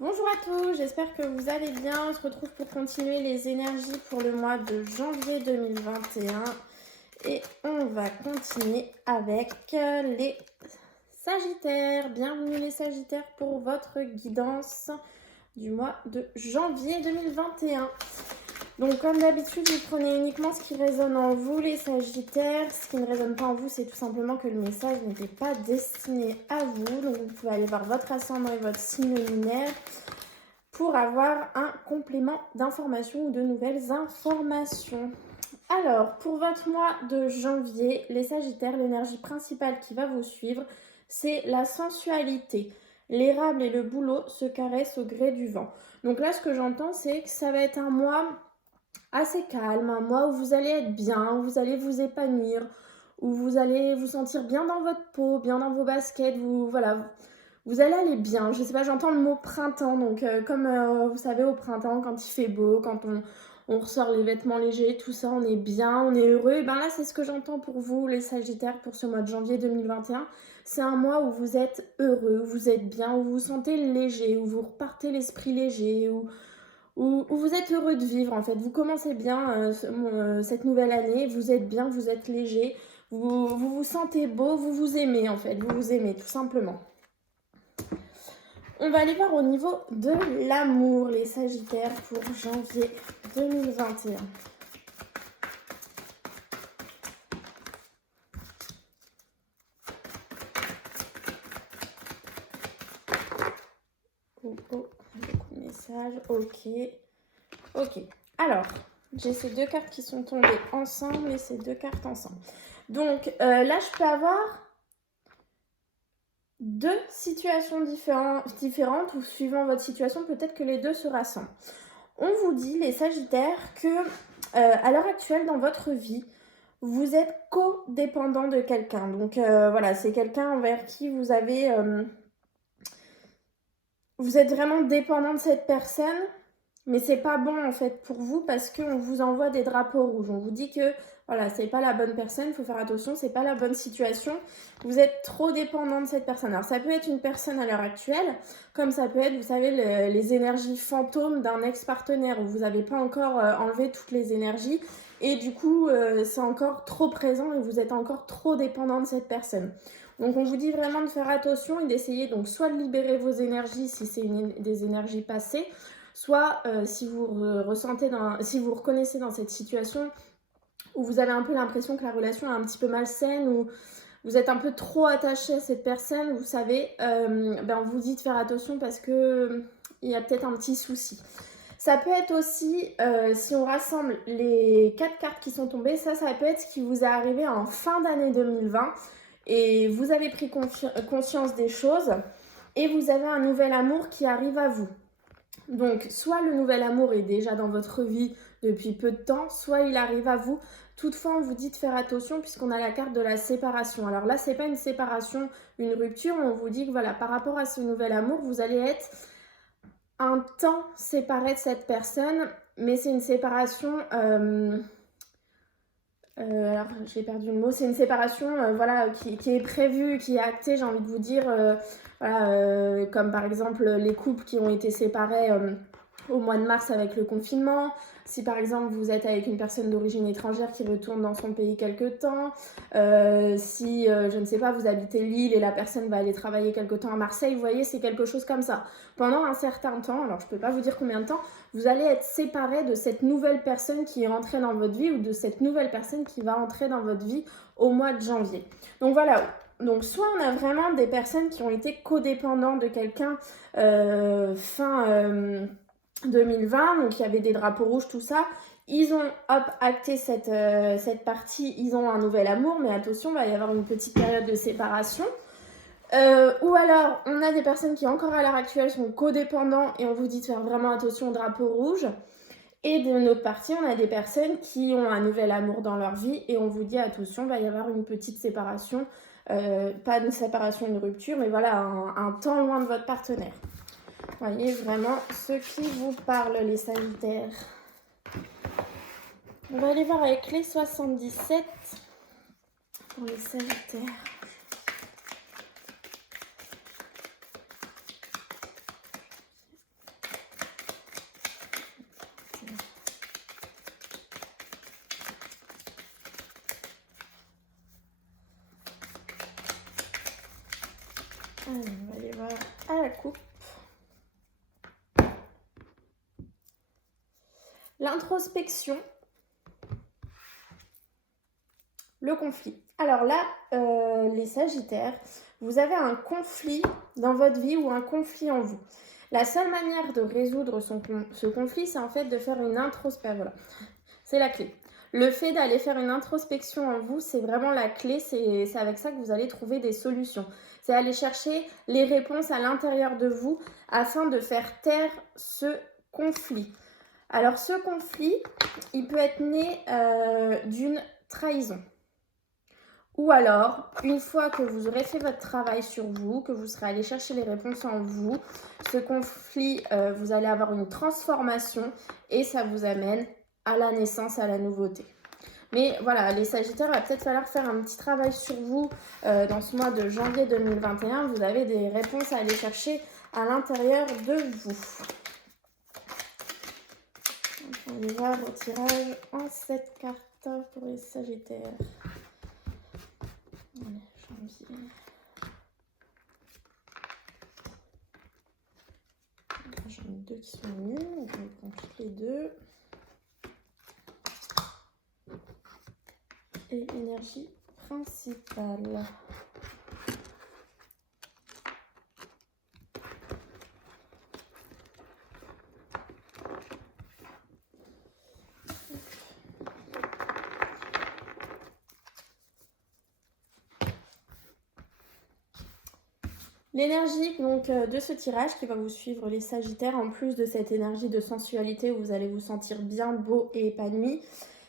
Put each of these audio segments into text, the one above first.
Bonjour à tous, j'espère que vous allez bien. On se retrouve pour continuer les énergies pour le mois de janvier 2021. Et on va continuer avec les Sagittaires. Bienvenue les Sagittaires pour votre guidance du mois de janvier 2021. Donc comme d'habitude, vous prenez uniquement ce qui résonne en vous les Sagittaires. Ce qui ne résonne pas en vous, c'est tout simplement que le message n'était pas destiné à vous. Donc vous pouvez aller voir votre ascendant et votre signe lunaire pour avoir un complément d'informations ou de nouvelles informations. Alors, pour votre mois de janvier, les Sagittaires, l'énergie principale qui va vous suivre, c'est la sensualité. L'érable et le bouleau se caressent au gré du vent. Donc là, ce que j'entends, c'est que ça va être un mois assez calme, un mois où vous allez être bien, où vous allez vous épanouir, où vous allez vous sentir bien dans votre peau, bien dans vos baskets, vous allez aller bien. Je sais pas, j'entends le mot printemps, donc comme vous savez, au printemps, quand il fait beau, quand on ressort les vêtements légers, tout ça, on est bien, on est heureux. Et ben là, c'est ce que j'entends pour vous, les Sagittaires, pour ce mois de janvier 2021. C'est un mois où vous êtes heureux, où vous êtes bien, où vous vous sentez léger, où vous repartez l'esprit léger, où vous êtes heureux de vivre en fait. Vous commencez bien cette nouvelle année, vous êtes bien, vous êtes léger, vous sentez beau, vous vous aimez en fait, vous vous aimez tout simplement. On va aller voir au niveau de l'amour, les Sagittaires, pour janvier 2021. Beaucoup de messages. Ok. Alors, j'ai ces deux cartes qui sont tombées ensemble et ces deux cartes ensemble. Donc là, je peux avoir deux situations différentes ou suivant votre situation, peut-être que les deux se rassemblent. On vous dit, les Sagittaires, que à l'heure actuelle dans votre vie, vous êtes codépendant de quelqu'un. Donc voilà, c'est quelqu'un envers qui vous avez... vous êtes vraiment dépendant de cette personne, mais c'est pas bon en fait pour vous parce qu'on vous envoie des drapeaux rouges. On vous dit que voilà, c'est pas la bonne personne, il faut faire attention, c'est pas la bonne situation. Vous êtes trop dépendant de cette personne. Alors ça peut être une personne à l'heure actuelle, comme ça peut être, vous savez, les énergies fantômes d'un ex-partenaire où vous n'avez pas encore enlevé toutes les énergies et du coup c'est encore trop présent et vous êtes encore trop dépendant de cette personne. Donc on vous dit vraiment de faire attention et d'essayer donc soit de libérer vos énergies si c'est des énergies passées, soit si vous si vous reconnaissez dans cette situation où vous avez un peu l'impression que la relation est un petit peu malsaine, ou vous êtes un peu trop attaché à cette personne, vous savez, on vous dit de faire attention parce que il y a peut-être un petit souci. Ça peut être aussi, si on rassemble les 4 cartes qui sont tombées, ça peut être ce qui vous est arrivé en fin d'année 2020 et vous avez pris conscience des choses et vous avez un nouvel amour qui arrive à vous. Donc, soit le nouvel amour est déjà dans votre vie depuis peu de temps, soit il arrive à vous. Toutefois, on vous dit de faire attention puisqu'on a la carte de la séparation. Alors là, c'est pas une séparation, une rupture. On vous dit que voilà, par rapport à ce nouvel amour, vous allez être un temps séparé de cette personne, mais c'est une séparation... alors, j'ai perdu le mot. C'est une séparation voilà, qui est prévue, qui est actée, j'ai envie de vous dire. Voilà, comme par exemple les couples qui ont été séparés au mois de mars avec le confinement. Si par exemple vous êtes avec une personne d'origine étrangère qui retourne dans son pays quelque temps, si je ne sais pas, vous habitez Lille et la personne va aller travailler quelque temps à Marseille, vous voyez, c'est quelque chose comme ça. Pendant un certain temps, alors je ne peux pas vous dire combien de temps, vous allez être séparé de cette nouvelle personne qui est rentrée dans votre vie ou de cette nouvelle personne qui va entrer dans votre vie au mois de janvier. Donc voilà. Donc soit on a vraiment des personnes qui ont été codépendantes de quelqu'un fin 2020, donc il y avait des drapeaux rouges, tout ça. Ils ont acté cette partie, ils ont un nouvel amour, mais attention, il va y avoir une petite période de séparation. Ou alors, on a des personnes qui encore à l'heure actuelle sont codépendants et on vous dit de faire vraiment attention au drapeau rouge. Et de notre partie, on a des personnes qui ont un nouvel amour dans leur vie et on vous dit attention, il va y avoir une petite séparation. Pas une séparation, une rupture, mais voilà, un temps loin de votre partenaire. Voyez vraiment ce qui vous parle, les Sagittaires. On va aller voir avec les 77 pour les Sagittaires. la coupe. L'introspection. Le conflit. Alors là, les Sagittaires, vous avez un conflit dans votre vie ou un conflit en vous. La seule manière de résoudre ce conflit, c'est en fait de faire une introspection. Voilà. C'est la clé. Le fait d'aller faire une introspection en vous, c'est vraiment la clé. C'est avec ça que vous allez trouver des solutions. C'est aller chercher les réponses à l'intérieur de vous afin de faire taire ce conflit. Alors ce conflit, il peut être né d'une trahison. Ou alors, une fois que vous aurez fait votre travail sur vous, que vous serez allé chercher les réponses en vous, ce conflit, vous allez avoir une transformation et ça vous amène à la naissance, à la nouveauté. Mais voilà, les Sagittaires, il va peut-être falloir faire un petit travail sur vous dans ce mois de janvier 2021. Vous avez des réponses à aller chercher à l'intérieur de vous. On y va, retirage en 7 cartes pour les Sagittaires. Allez, janvier. J'en ai 2 qui sont nuls, donc on prend toutes les 2. Et énergie principale. L'énergie donc de ce tirage qui va vous suivre les Sagittaires, en plus de cette énergie de sensualité où vous allez vous sentir bien beau et épanoui,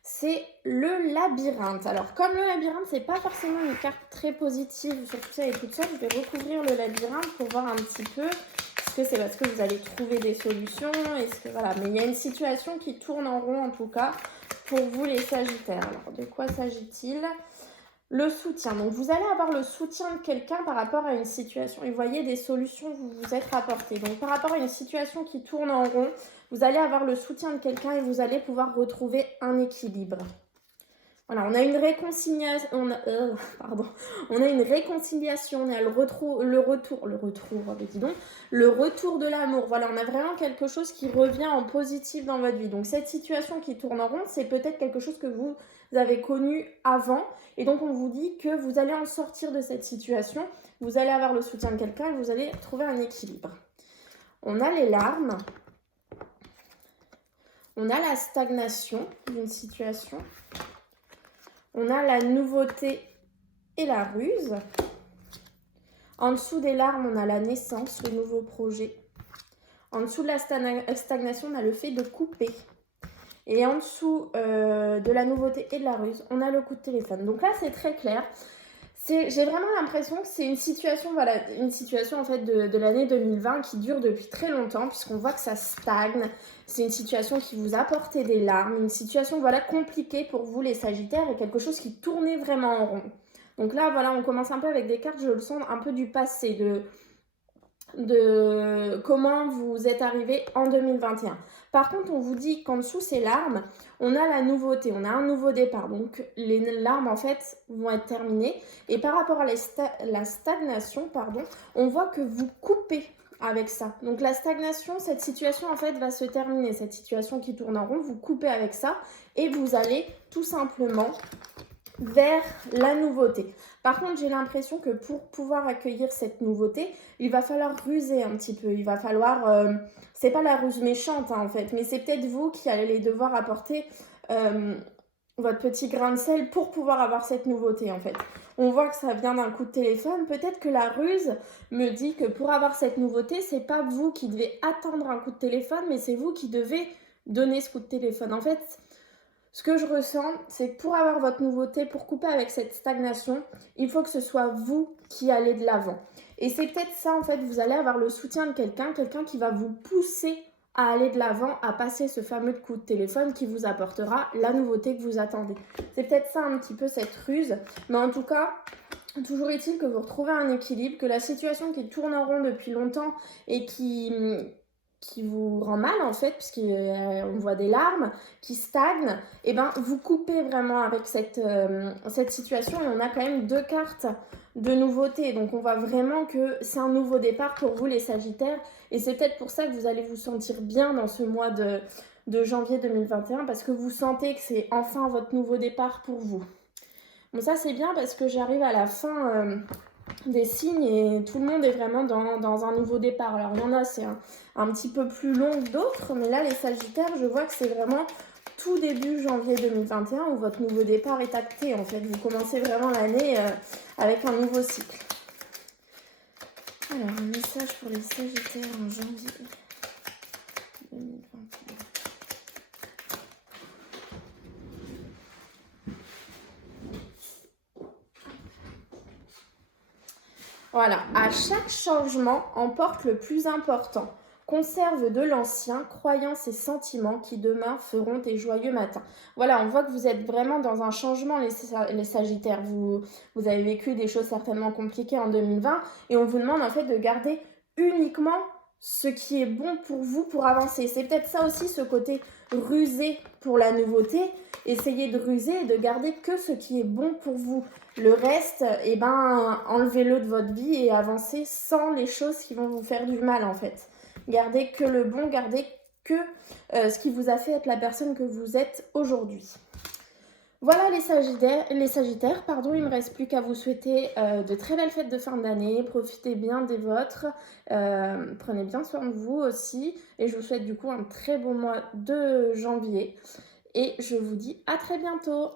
c'est le labyrinthe. Alors comme le labyrinthe, c'est pas forcément une carte très positive, surtout si elle est toute seule, je vais recouvrir le labyrinthe pour voir un petit peu. Est-ce que c'est parce que vous allez trouver des solutions? Est-ce que voilà, mais il y a une situation qui tourne en rond en tout cas pour vous les Sagittaires. Alors de quoi s'agit-il? Le soutien. Donc, vous allez avoir le soutien de quelqu'un par rapport à une situation. Et vous voyez des solutions que vous vous êtes rapportées. Donc, par rapport à une situation qui tourne en rond, vous allez avoir le soutien de quelqu'un et vous allez pouvoir retrouver un équilibre. Voilà, on a une réconciliation. On a une réconciliation. On a le retour de l'amour. Voilà, on a vraiment quelque chose qui revient en positif dans votre vie. Donc, cette situation qui tourne en rond, c'est peut-être quelque chose que vous avez connu avant. Et donc, on vous dit que vous allez en sortir de cette situation. Vous allez avoir le soutien de quelqu'un et vous allez trouver un équilibre. On a les larmes. On a la stagnation d'une situation. On a la nouveauté et la ruse. En dessous des larmes, on a la naissance, le nouveau projet. En dessous de la stagnation, on a le fait de couper. Et en dessous de la nouveauté et de la ruse, on a le coup de téléphone. Donc là, c'est très clair. J'ai vraiment l'impression que c'est une situation en fait de l'année 2020 qui dure depuis très longtemps, puisqu'on voit que ça stagne. C'est une situation qui vous a apporté des larmes, une situation compliquée pour vous les Sagittaires et quelque chose qui tournait vraiment en rond. Donc là, voilà, on commence un peu avec des cartes, je le sens, un peu du passé, de comment vous êtes arrivé en 2021. Par contre, on vous dit qu'en dessous ces larmes, on a la nouveauté, on a un nouveau départ. Donc les larmes en fait vont être terminées. Et par rapport à la stagnation, on voit que vous coupez avec ça. Donc la stagnation, cette situation en fait va se terminer. Cette situation qui tourne en rond, vous coupez avec ça et vous allez tout simplement vers la nouveauté. Par contre, j'ai l'impression que pour pouvoir accueillir cette nouveauté, il va falloir ruser un petit peu. Il va falloir... c'est pas la ruse méchante en fait, mais c'est peut-être vous qui allez devoir apporter votre petit grain de sel pour pouvoir avoir cette nouveauté en fait. On voit que ça vient d'un coup de téléphone. Peut-être que la ruse me dit que pour avoir cette nouveauté, c'est pas vous qui devez attendre un coup de téléphone, mais c'est vous qui devez donner ce coup de téléphone. En fait, ce que je ressens, c'est que pour avoir votre nouveauté, pour couper avec cette stagnation, il faut que ce soit vous qui allez de l'avant. Et c'est peut-être ça, en fait, vous allez avoir le soutien de quelqu'un qui va vous pousser à aller de l'avant, à passer ce fameux coup de téléphone qui vous apportera la nouveauté que vous attendez. C'est peut-être ça un petit peu cette ruse, mais en tout cas, toujours est-il que vous retrouvez un équilibre, que la situation qui tourne en rond depuis longtemps et qui vous rend mal en fait, puisqu'on voit des larmes qui stagnent, et ben vous coupez vraiment avec cette situation. Et on a quand même deux cartes de nouveautés. Donc on voit vraiment que c'est un nouveau départ pour vous les Sagittaires. Et c'est peut-être pour ça que vous allez vous sentir bien dans ce mois de janvier 2021 parce que vous sentez que c'est enfin votre nouveau départ pour vous. Bon, ça c'est bien parce que j'arrive à la fin des signes et tout le monde est vraiment dans un nouveau départ. Alors il y en a, c'est un petit peu plus long que d'autres, mais là les Sagittaires, je vois que c'est vraiment tout début janvier 2021 où votre nouveau départ est acté. En fait, vous commencez vraiment l'année avec un nouveau cycle. Alors, un message pour les Sagittaires en janvier 2021. Voilà, à chaque changement emporte le plus important. Conserve de l'ancien, croyances et sentiments qui demain feront tes joyeux matins. Voilà, on voit que vous êtes vraiment dans un changement, les Sagittaires. Vous avez vécu des choses certainement compliquées en 2020 et on vous demande en fait de garder uniquement ce qui est bon pour vous pour avancer. C'est peut-être ça aussi, ce côté rusé pour la nouveauté. Essayez de ruser et de garder que ce qui est bon pour vous. Le reste, eh ben, enlevez-le de votre vie et avancez sans les choses qui vont vous faire du mal en fait. Gardez que le bon, gardez que ce qui vous a fait être la personne que vous êtes aujourd'hui. Voilà les Sagittaires, pardon, il ne me reste plus qu'à vous souhaiter de très belles fêtes de fin d'année, profitez bien des vôtres, prenez bien soin de vous aussi et je vous souhaite du coup un très bon mois de janvier et je vous dis à très bientôt.